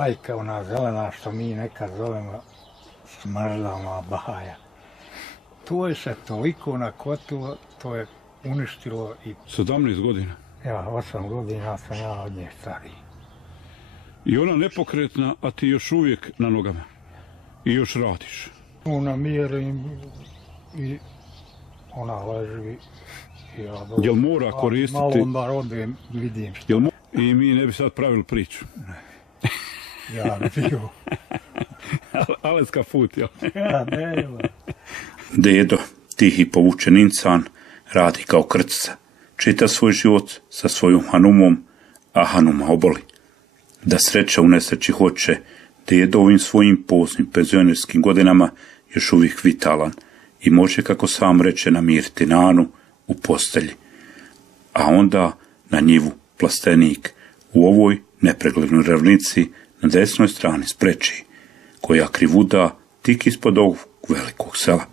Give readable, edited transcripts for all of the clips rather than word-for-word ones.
bajka ona zelena što mi nekad zovemo smrzlama baja. To je se toliko nakotilo, to je uništilo i... 17 godina? Ja, 8 godina sam ja od nje stariji. I ona nepokretna, a ti još uvijek na nogama? I još radiš? Ona mirim i ona leži. Jel mora koristiti... Malo bar odem, vidim što. I mi ne bi sad pravili priču? Ne. Ja ne bio. Aleska put, jel? Ja, nema. Dedo, tihi povučen insan, radi kao krtica. Čita svoj život sa svojom Hanumom, a Hanuma oboli. Da sreća u nesreći hoće, dedo ovim svojim poznim penzionerskim godinama još uvijek vitalan i može, kako sam reče, namiriti Nanu u postelji. A onda na njivu plastenik u ovoj nepreglednoj ravnici na desnoj strani spreči, koja krivuda tik ispod ovog velikog sela.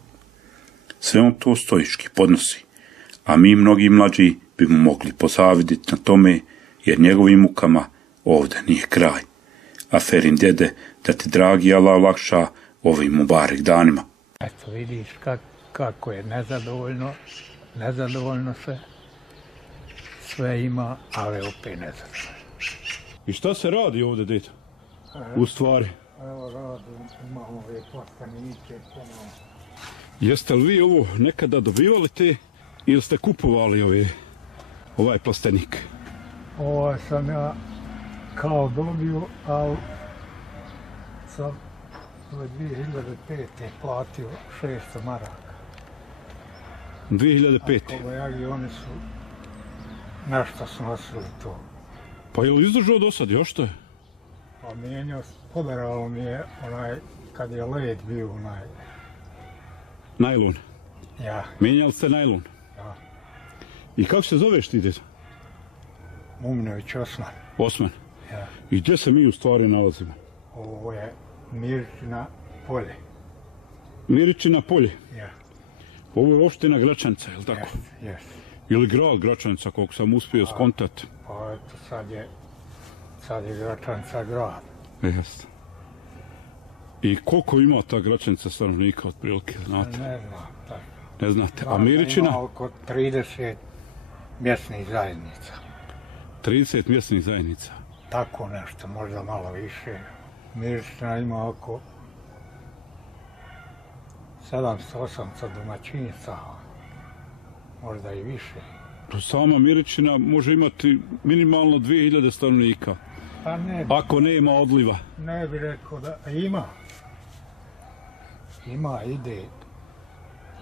Sve on to stoički podnosi, a mi mnogi mlađi bi mu mogli pozaviditi na tome, jer njegovim mukama ovdje nije kraj. A Ferin djede, da ti dragi Allah olakša ovim mubarek danima. Eto vidiš kako je nezadovoljno sve ima, ali opet nezadovoljno. I šta se radi ovdje, djeto? U stvari? Evo radim, imamo ove plastenike. Jeste li vi ovo nekada dobivali te ili ste kupovali ovaj plastenik? Ovo sam ja kao dobio, ali sam to je 2005. platio 600 maraka. 2005. A kobajagi oni su nešto snosili to. Pa je li izdržao do sad, još što je? Pa mijenjao, podarao mi je onaj, kad je led bio onaj. Najlon? Ja. Mijenjali ste najlon? Ja. I kako se zoveš ti, djeto? Muminović Osman. Osman? Ja. I gdje se mi u stvari nalazimo? Ovo je Miričina polje. Miričina polje? Ja. Ovo je opština Gračanica, je li tako? Jes. Ili grad Gračanica, koliko sam uspio skontati? Pa eto, sad je Gračanica grad. Jeste. I koliko ima ta Gračanica stanovnika otprilike, znate? Ne znam, tako. Ne znate, a Miričina? Ima oko 30 mjesnih zajednica. 30 mjesnih zajednica? Tako nešto, možda malo više. Miričina ima oko 700-800 domaćinstava, možda i više. Sama Miričina može imati minimalno 2000 stanovnika. Pa ne bi, ako nema odliva. Ne bi rekao da ima. Ima, ide.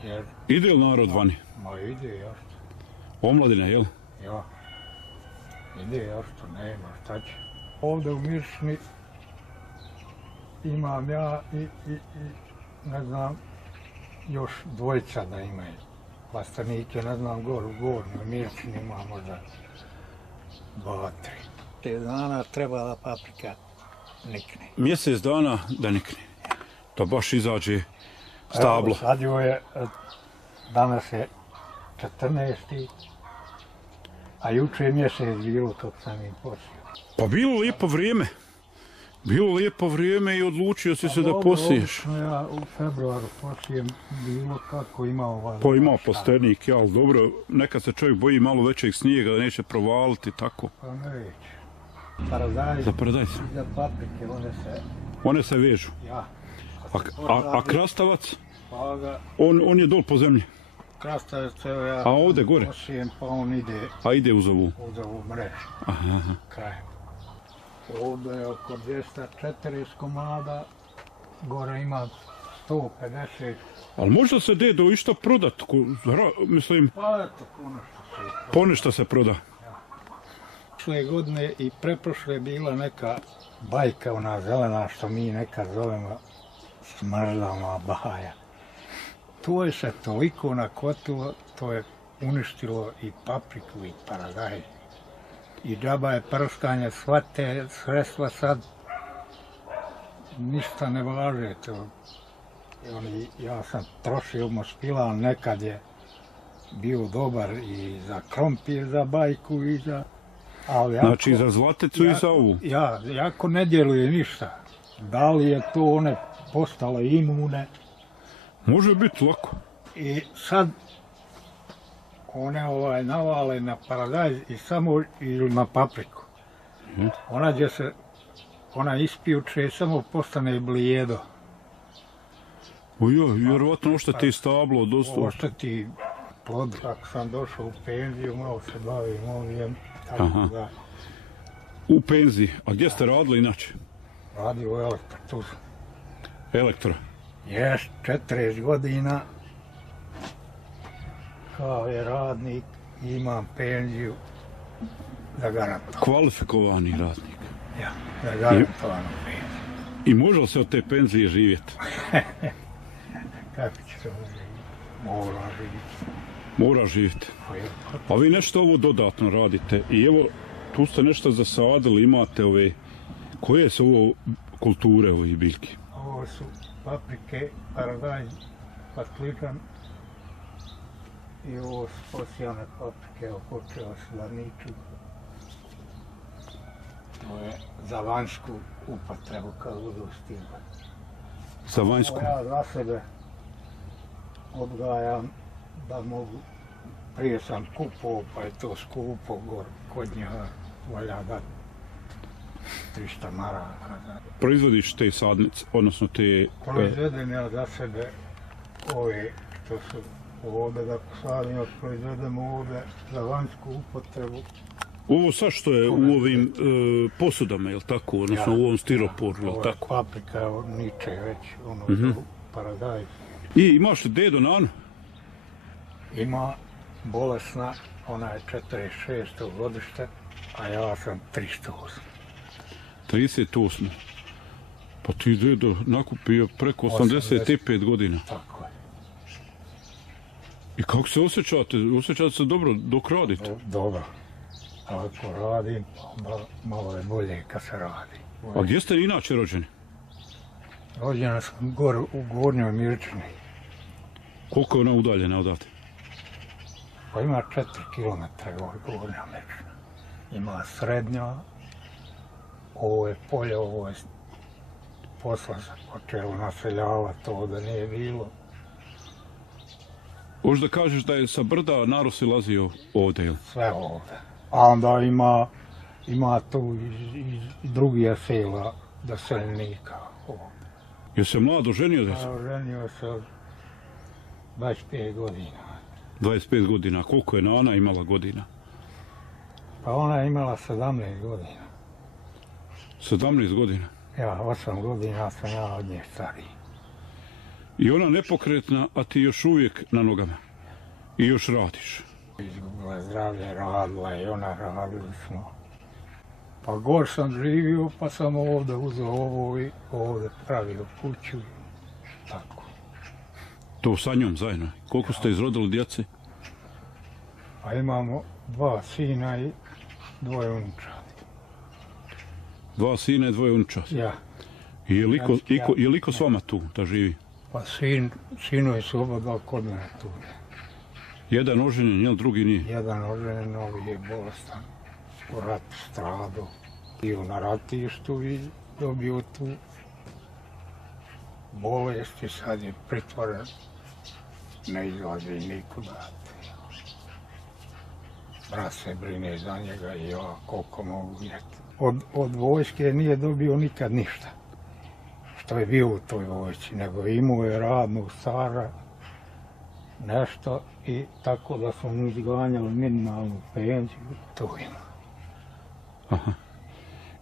Jer... Ide li narod vani? Ma ide još. Omladina, jel? Ja. Ide još to, nema, šta će. Ovdje u Miričini imam ja i ne znam, još dvojica da imaju plastenike, ne znam, u Gornjoj Miričini ima možda 2-3. Te dana treba da paprika nikne. Mjesec dana da nikne. Da baš izađe stablo. Evo, sad je, danas je 14. A juče je mjesec bilo kad sam im posio. Pa bilo lijepo vrijeme. Bilo lijepo vrijeme i odlučio si se da posiješ. Ja u februaru posijem bilo kako ima ovaj... Pa ima plastenik, ja, ali dobro, nekad se čovjek boji malo većeg snijega da neće provaliti, tako. Pa neće. Paradajz. Za paradajz? Za paprike, one se vežu? Ja. A krastavac? Pa ga... On je dol po zemlji? Krastavac, evo ja... A ovdje gore? Posijem, pa on ide... A ide uz ovu? Uz ovu mrežu. Aha. Krajem. Ovdje je oko 240 komada, gore ima 150. Ali možda se dedo išta prodat, mislim... Pa eto, ponešto se... Ponešto se proda? Ja. Prošle godine i preprošle je bila neka bajka, ona zelena što mi nekad zovemo smrzlama baja. To je se toliko nakotilo, to je uništilo i papriku i paradajz. I džaba je prskanje, sva te sredstva sad ništa ne važe. Ja sam trošio mospilan, nekad je bio dobar i za krompir, za bajku i za... Ali Znači i za Zlaticu i za ovu. jako ne djeluje ništa. Da li je to one postale imune Može biti lako. i sad one navale na paradajz i samo ili na papriku. Ona ispjuče i samo postane blijedo. Ojoj, vjerovatno ošteti stablo dosta. Ošteti plod. Kako sam došao u penziju, malo se bavim ovim. Tako da. U penziji. A gdje ste radili inače? Radio u Elektro. Elektro. Jes, 40 godina. Kao je radnik, imam penziju za garantovanu. Kvalifikovani radnik. Ja, za garantovanu penziju. I može li se od te penzije živjeti? Kako će se živjeti? Mora živjeti. Mora živjeti. A vi nešto ovo dodatno radite. I evo, tu ste nešto zasadili, imate ove... Koje su ovo kulture, ove biljke? Ovo su paprike, paradajz, patličan. I ovo su posijane paprike, počela se da niču. To je za vanjsku upotrebu kad budu stigla. Za vanjsku? Ja za sebe odgajam da mogu, prije sam kupovao pa je to skupo kod njega valja dati 300 maraka. Proizvodiš te sadnice, odnosno te... Proizvedem ja za sebe ove što su ovdje da posadim, proizvedem ovdje za vanjsku upotrebu. Ovo sad što je u ovim posudama, je li tako? Odnosno u ovom stiroporu, je li tako? Paprika niče već, paradajz. I imaš li dedo Nanu? Ima bolesna, ona je 46. godište, a ja sam 308. 38. Pa ti dedo nakupio preko 85 godina. Tako je. I kako se osjećate? Osjećate se dobro dok radite? Dobro. Ako radim, malo je bolje kad se radi. A gdje ste inače rođeni? Rođena sam u Gornjoj Mirčini. Koliko je ona udaljena odavde? Pa ima 4 kilometra Gornja Mirčina. Ima srednja, ovo je polje, ovo je posla se počelo naseljavati, to da nije bilo. Hoćeš da kažeš da je sa brda narod silazio ovdje, jel? Sve ovdje. A onda ima tu i drugih sela doseljenika ovdje. Je se mlado ženio da se? Ženio se od 25 godina. 25 godina. Koliko je Nana imala godina? Pa ona je imala 17 godina. 17 godina? Ja, 8 godina sam ja od nje stariji. I ona nepokretna, a ti još uvijek na nogama. I još radiš. Izgubila zdravlje, radila i ona, radili smo. Pa gor sam živio, pa sam ovdje uzeo ovo i ovdje pravio kuću. Tako. To sa njom zajedno. Koliko ste izrodili djece? Pa imamo 2 sina i 2 unučadi. 2 sina i 2 unučadi? Ja. I je liko s vama tu da živi? Pa sinovi su oba dva kod mene tu. Jedan oženjen, jel drugi nije? Jedan oženjen, novi je bolestan. U ratu stradu. Bio na ratištu i dobio tu bolest i sad je pritvoren. Ne izlazi nikuda. Brat se brine za njega i ja koliko mogu vidjeti. Od vojske nije dobio nikad ništa. Što je bio u toj vojsci, nego imao je radnu staža, nešto i tako da smo mu izganjali minimalnu penziju, to ima. Aha.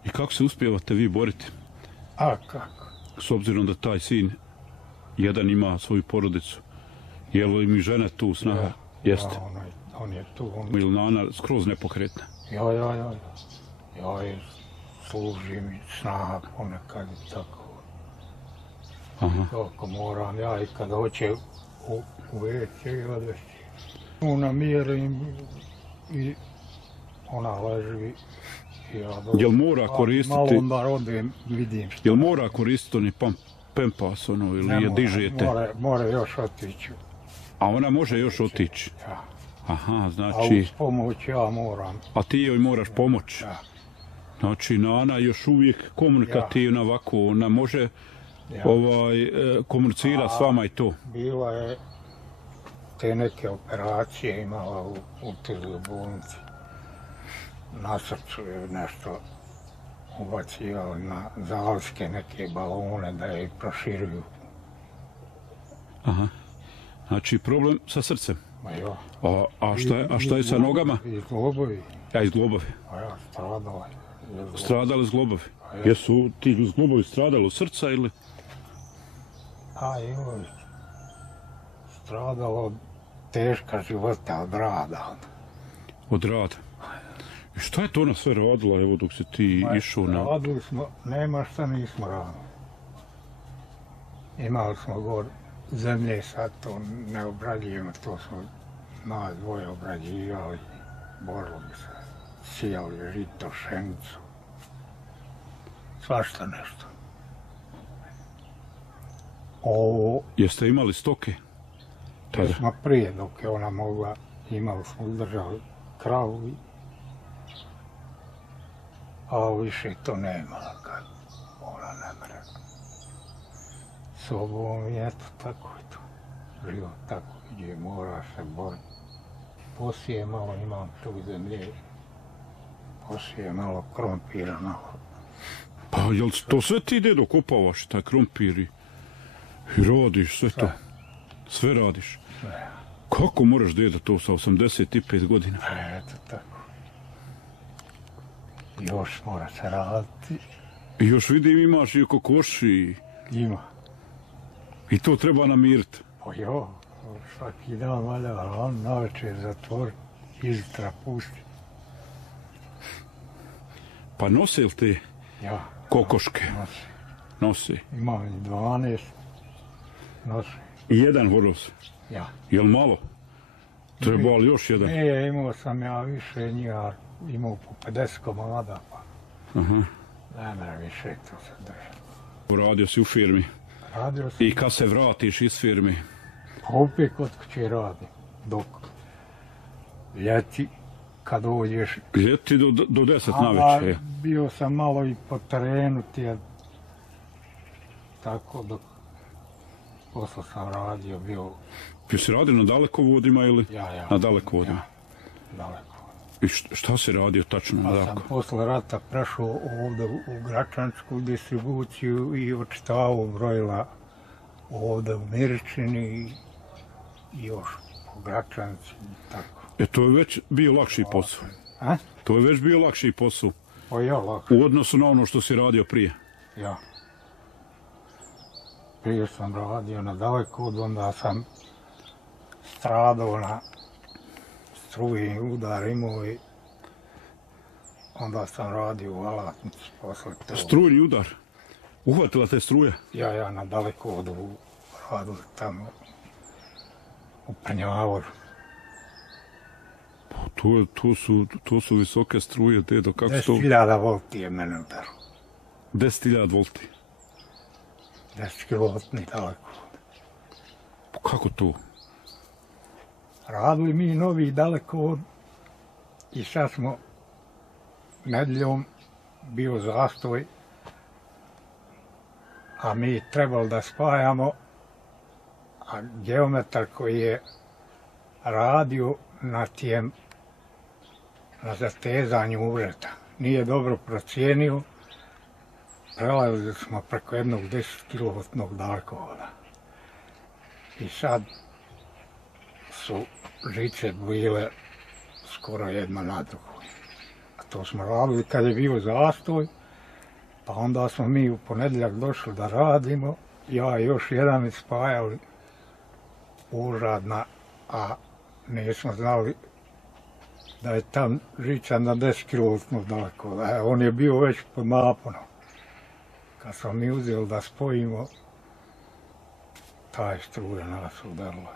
I kako se uspijevate vi boriti? A kako? S obzirom da taj sin, jedan ima svoju porodicu, je li mi žena tu snaga? Ja, jeste. On je tu. Ili Nana skroz nepokretna? Ja je služim i snaga ponekad i tako. Aha. Toliko moram ja i kad hoće u WC i odvesti. Ona mjerim i ona leži i ja dođem. Jel mora koristiti? Malo onda odem, vidim što. Jel mora koristiti oni pempas ili je dižete? Mora još otići. A ona može još otići? Ja. Aha, A znači, uz pomoć ja moram. a ti joj moraš pomoći. Da. Znači, Nana još uvijek komunikativna ovako, ona može Ja. komunicira s vama i to. Bila je te neke operacije imala u toj bolnici. Na srcu je nešto ubacivali na zalske neke balone da je proširuju. Aha. Znači, problem sa srcem. Ma jo. A šta je sa nogama? I zglobovi. Ja, iz globovi. A ja stradala. Stradali zglobovi. ja. Jesu ti zglobovi stradali od srca ili? A joj. Stradalo od teška života, od rada. Od rada. I šta je to ona sve radila, evo, dok si ti išao na... Radili smo, nema šta nismo radili. Imali smo gor zemlje, sad to ne obrađujemo, to smo nas dvoje obrađivali, borili bi se, sijali žito, pšenicu, svašta nešto. Ovo Jeste imali stoke? Tada. smo prije, dok je ona mogla, imali smo držali kravu, a više to nema, kad ona ne mre. Sobom i eto, tako je to. Život tako ide, mora se boriti. Posije malo, imam tu zemlje. Posije malo krompira, malo. Pa jel to sve ti dedo kopavaš, taj krompir i radiš sve to? Sve radiš? Sve. Kako moraš deda to sa 85 godina? Eto, tako. Još mora se raditi. I još vidim imaš i kokoši Ima. i to treba namiriti. Pa jo, svaki dan valja, ali on navečer zatvori, izjutra pusti. Pa nose li te Ja, kokoške? nosi. Nosi. Imam i 12. Nosi. I jedan horoz. Ja. Jel malo? Treba li još jedan? Ne, imao sam ja više njega, imao po 50 komada, pa Aha. ne mre više to se drži. Radio si u firmi. Radio sam, I kad se vratiš iz firmi? opet kod kuće radim, dok ljeti, kad dođeš, Ljeti do 10 a navečer. bio sam malo i po terenu tijed, tako dok posle sam radio, bio Jesi radio na dalekovodima ili? ja. Na dalekovodima. Ja, daleko. I šta si radio tačno na Pa sam dalekovodima? posle rata prešao ovdje u Gračansku distribuciju i očitavao brojila ovdje u Miričini i još u Gračanci i tako. To je već bio lakši posao. A? To je već bio lakši posao Pa ja lako, u odnosu na ono što si radio prije. ja. Prije sam radio na Dalekovod, onda sam stradao na strujni udar imao i onda sam radio u alatnici posle toga. Strujni udar. Uhvatila te struje. Ja na Dalekovodu radio tamo u Prnjavoru. To su visoke struje, dedo, kako to? 10.000 volti je mene udaro. 10.000 volti. 10 kilovatni Dalekovod. Pa kako to? Radili mi novi Dalekovod i sad smo nedjeljom bio zastoj, a mi trebali da spajamo, a geometar koji je radio na zatezanju uvreta nije dobro procijenio, prelazili smo preko jednog 10 kilovatnog dalekovoda. I sad su žice bile skoro jedna na drugoj. A to smo radili kad je bio zastoj, pa onda smo mi u ponedjeljak došli da radimo, ja i još jedan spajali užadna, a nismo znali da je tam žica na 10 km daleko. On je bio već pod naponom. Kad smo mi uzeli da spojimo, taj struja nas udarila.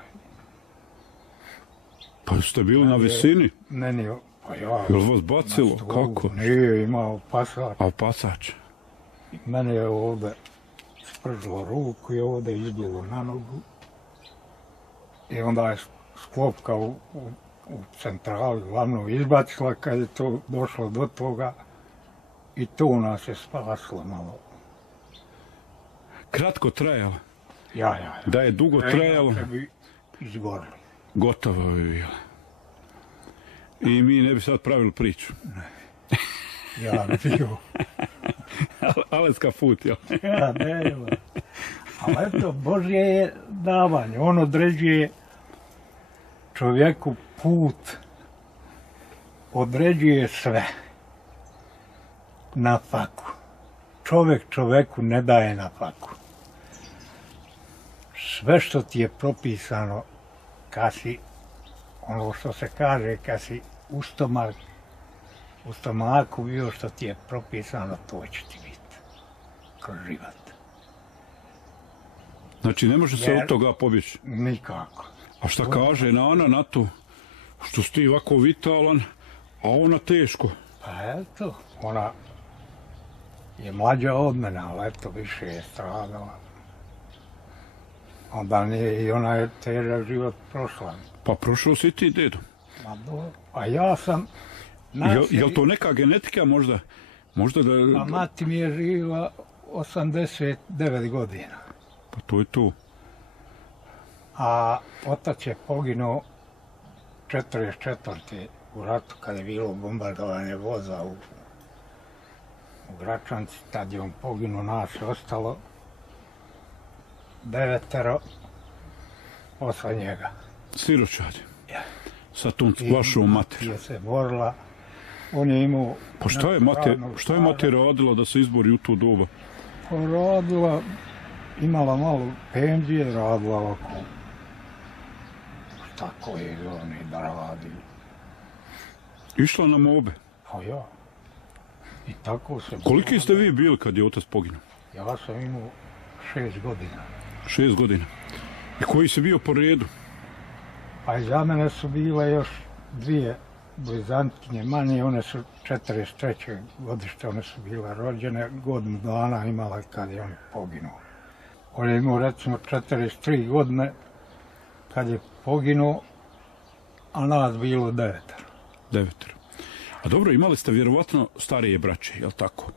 Pa ste bili na visini? Meni, pa ja... Jel vas bacilo? Kako? Nije imao pasač. A pasač? Mene je ovdje spržilo ruku i ovdje izbilo na nogu. I onda je sklopka u centrali glavno izbacila kad je to došlo do toga i to nas je spasilo malo. Kratko trajalo. Ja. Da je dugo trajalo, bi izgorili. gotovo bi bilo. I mi ne bi sad pravili priču. Ja bi bio. Aleska put, jel? Ja, nema. Ali eto, Božje je davanje. On određuje čovjeku put, određuje sve. Na faku. Čovjek čovjeku ne daje na faku. Sve što ti je propisano, kad si, ono što se kaže, kad si u stomaku bio što ti je propisano, to će ti biti kroz život. Znači, ne može se od toga pobjeći. Nikako. A šta kaže Nana na to? Što si ti ovako vitalan, a ona teško. Pa eto, ona je mlađa od mene, ali eto, više je stradala. Onda nije i ona je težak život prošla. Pa prošao si ti, dedo. A ja sam... Jel to neka genetika možda? Možda da... A mati mi je živa 89 godina. Pa to je to. A otac je poginuo 44. u ratu kad je bilo bombardovanje voza u Gračanci. Tad je on poginuo, nas je ostalo 9 posle njega. Siročadi. Ja. Sa tom vašom materijom. Je se borila. On je imao... Pa šta je mati radila da se izbori u to doba? Pa radila, imala malo penzije, radila oko... Šta koje oni da radi? Išla na mobe? Pa ja. I tako se... Koliki ste vi bili kad je otac poginuo? Ja sam imao 6 godina. 6 godina. I koji si bio po redu? Pa iza mene su bile još 2 blizantkinje manje, one su 43. godište, one su bile rođene, godinu dana imala kad je on poginuo. On je imao recimo 43 godine kad je poginuo, a nas bilo 9. 9. A dobro, imali ste vjerovatno starije braće, jel tako?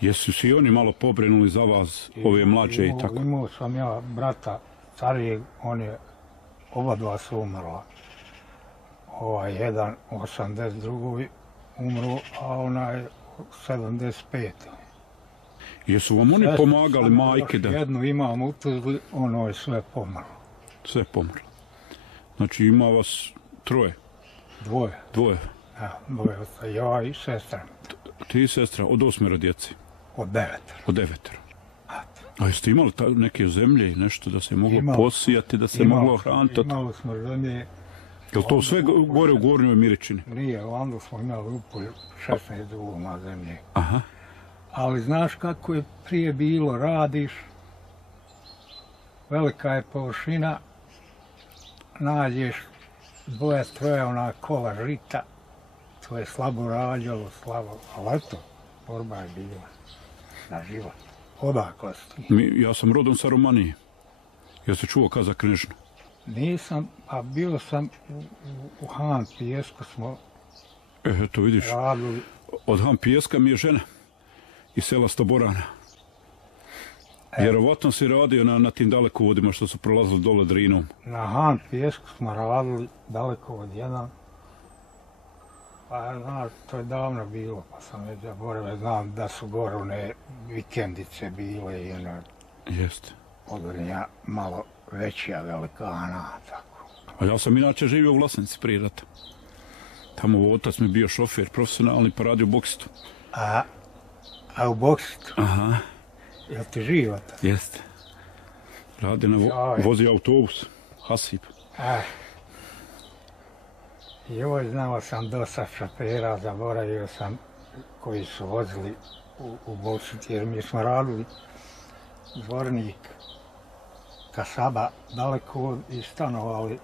Jesu si oni malo pobrinuli za vas, ove mlađe i tako? Imao sam ja brata starijeg, on je, oba dva su umrla. Jedan 82. umro, a onaj 75. Jesu vam oni pomagali, majke, da... Jednu imam u Tuzli, ono je sve pomrlo. Sve pomrlo. Znači ima vas 3? 2. 2? Ja, 2, ja i sestra. Ti i sestra, od 8 djeci? Od 9. Od 9. A jeste imali neke zemlje i nešto da se moglo posijati, da se moglo hraniti? Imali smo zemlje. Je li to sve gore u Gornjoj Miričini? Nije, u Andu smo imali upolju 16 dugoma zemlje. Aha. Ali znaš kako je prije bilo, radiš, velika je površina, nađeš 2-3 ona kola žita, to je slabo rađalo, slabo, ali eto, borba je bila na život. Odakle si ti? Ja sam rodom sa Romanije. Ja se čuo Kazak Knežno. Nisam, a bio sam u Han Pijesku smo Eto vidiš, radili. Od Han Pijeska mi je žena iz sela Stoborana. Vjerovatno si radio na tim dalekovodima što su prolazili dole Drinom. Na Han Pijesku smo radili dalekovod 1. Pa znaš, to je davno bilo, pa sam već zaboravio, znam da su gore one vikendice bile i ono... Jeste. Odvrnja malo veća velikana, tako. A ja sam inače živio u Vlasnici prije rata. Tamo otac mi bio šofer profesionalni, pa radio u Boksitu. A u Boksitu? Aha. Jel ti živ otac? Jeste. Radi vozi autobus, Hasip. Joj, znao sam dosta šofera, zaboravio sam koji su vozili u Boksitu, jer mi smo radili Zvornik, Kasaba, daleko i stanovali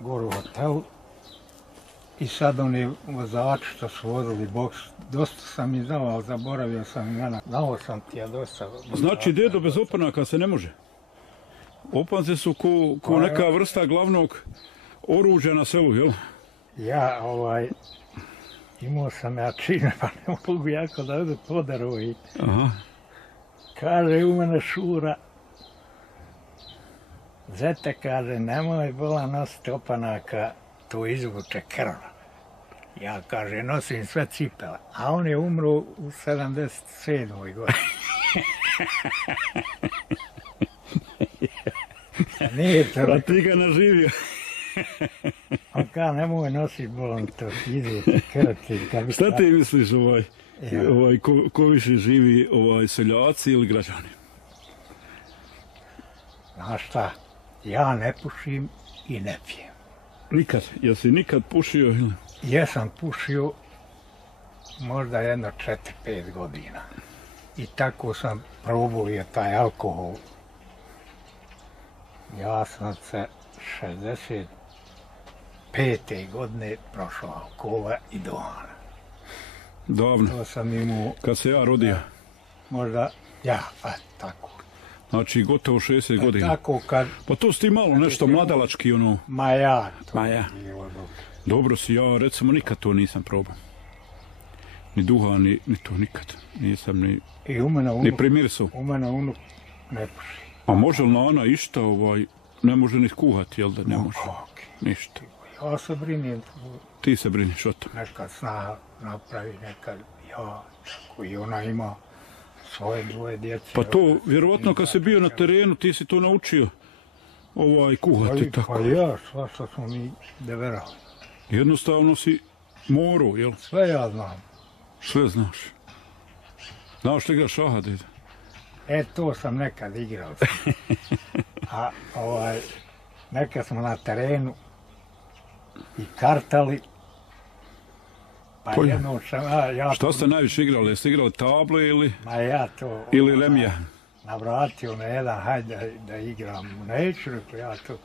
gore u hotelu. I sad oni vozači što su vozili boks, dosta sam ih znao, ali zaboravio sam imena. Znao sam ti ja dosta. Znači, dedo, bez opanaka se ne može? Opanci su ko neka vrsta glavnog oružja na selu, jel? Ja, imao sam ja čine, pa ne mogu jako da odu podaroviti. Aha. Kaže u mene Šura, zete, kaže, nemoj bola nositi opanaka, to izvuče krv. Ja, kaže, nosim sve cipele, a on je umro u 77. godini. Nije to... A ti ga naživio. On kaže, nemoj nositi bolom, to izvuče krv. Šta ti misliš, ko više živi, seljaci ili građani? Znaš šta, ja ne pušim i ne pijem. Nikad? Jesi nikad pušio ili? Jesam pušio možda jedno 4-5 godina. I tako sam probao taj alkohol. Ja sam se 65. godine prošao alkohola i duhana. Davno. To sam imao... Kad se ja rodio? Možda, ja, tako. Znači, gotovo 60 godina. Tako kad... Pa to si ti malo nešto mladalački, ono... Ma ja. Dobro si, ja recimo nikad to nisam probao. Ni duha, ni to nikad. Nisam ni primirisao. U mene unuk ne puši. A može li Nana išta, ne može ni skuhati, jel da ne može? Ništa. Ja se brinim. Ti se briniš o tome. Nekad zna napravi, nekad ja, tako i ona ima svoje dvoje djece. Pa to, vjerovatno kad si bio na terenu, ti si to naučio kuhati tako. Pa ja, sva što smo mi deverali. Jednostavno si morao, jel? Sve ja znam. Sve znaš. Znaš li igraš šaha, dede? To sam nekad igrao. A nekad smo na terenu i kartali. Pa jednom sam Šta ste najviše igrali? Jeste igrali table ili? Ma ja to... Ili lemija? Navratio me jedan, hajde da igram. Neću, rekao ja to.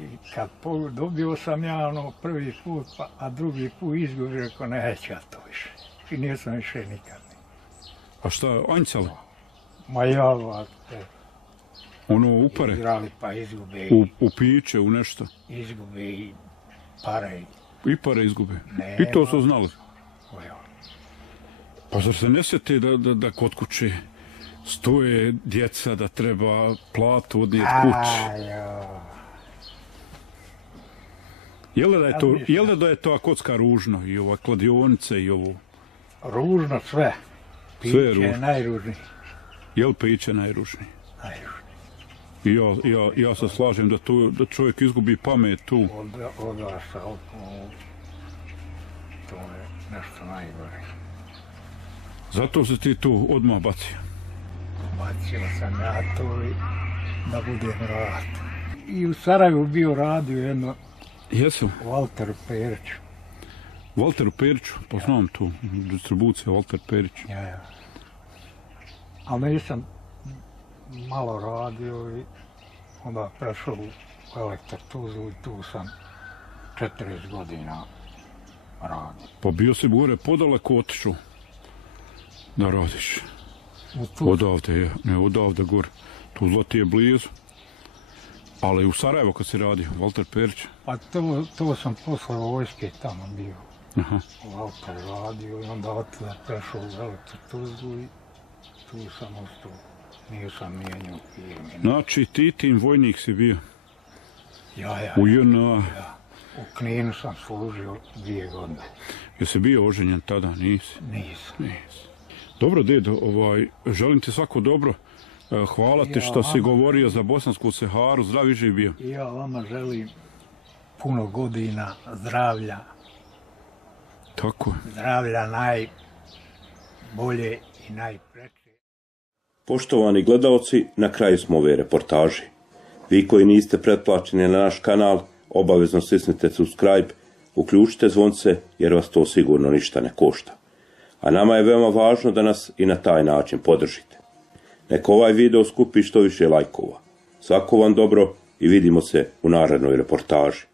I kad dobio sam ja prvi put, a drugi put izgubio, rekao neću ja to više. I nisam više nikad. A šta, anjcali? Ma ja, ono upare? Igrali pa izgube. U piće, u nešto? Izgube i pare. I pare izgube? I to su znali? Pa zar se ne sjeti da kod kuće stoje djeca, da treba platu odnijeti kući? Jel da je to kocka ružno i ova kladionica i ovo? Ružno sve. Piće je najružniji. Jel piće najružniji? Najružniji. Ja se slažem da čovjek izgubi pamet tu. Odrasta, to je nešto najgore. Zato se ti tu odmah bacio? Bacio sam ja to i da budem rad. I u Sarajevu bio radio jedno... Jesu? Valteru Periću. Valteru Periću? Pa znam tu, distribucija Valter Perić. Ja. Ali nisam malo radio i onda prešao u Elektrotuzlu i tu sam 40 godina radio. Pa bio si gore podaleko otišao da radiš? Odavde gore. Tuzla ti je blizu. Ali u Sarajevo kad si radio, Valter Perić? Pa to sam posle vojske tamo bio. Valter radio i onda otada prešao u Elektrotuzlu i tu sam ostao. Nisam mijenjao firmi. Znači ti tim vojnik si bio? Ja. U JNA? U Kninu sam služio 2 godine. Jesi bio oženjen tada, nisi? Nisam. Dobro, dedo, želim ti svako dobro. Hvala ti što si govorio za Bosansku Seharu, zdravi živ bio. I ja vama želim puno godina, zdravlja. Tako. Zdravlja najbolje i najpreče. Poštovani gledaoci, na kraju smo ove reportaže. Vi koji niste pretplaćeni na naš kanal, obavezno stisnite subscribe, uključite zvonce jer vas to sigurno ništa ne košta. A nama je veoma važno da nas i na taj način podržite. Neka ovaj video skupi što više lajkova. Svako vam dobro i vidimo se u narednoj reportaži.